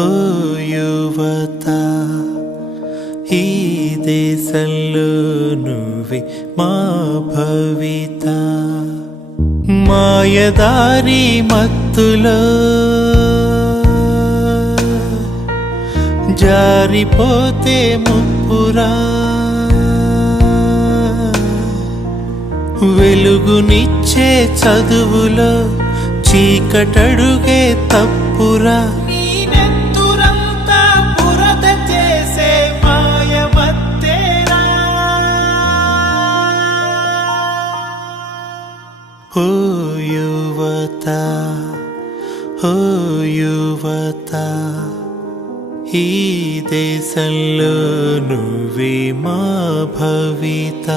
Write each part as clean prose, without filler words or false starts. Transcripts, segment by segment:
ఓ యువత, ఈ దేశంలో నువ్వే మా భవిత. మాయదారి మత్తులో జారిపోతే ముప్పురా, వెలుగునిచ్చే చదువులో చీకటడుగే తప్పురా. ఓ యువత, ఓ యువత, ఈ దేశంలో నువ్వే మా భవిత.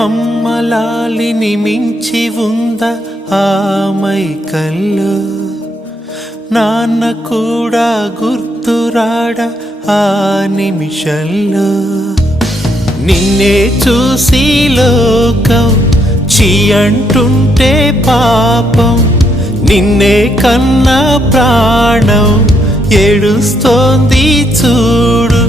అమ్మలాలిని మించి ఉందా ఆ మైకల్లో, నాన్న కూడా గుర్తురాడ ఆ నిమిషంలో. నిన్నే చూసి లోకం చీ అంటుంటే పాపం, నిన్నే కన్నా ప్రాణం ఏడుస్తోంది చూడు.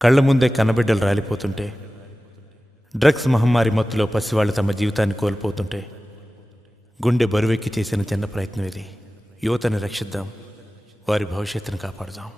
కళ్ల ముందే కన్నబిడ్డలు రాలిపోతుంటే, డ్రగ్స్ మహమ్మారి మత్తులో పసివాళ్లు తమ జీవితాన్ని కోల్పోతుంటే గుండె బరువెక్కి చేసిన చిన్న ప్రయత్నం ఇది. యువతని రక్షిద్దాం, వారి భవిష్యత్తును కాపాడుదాం.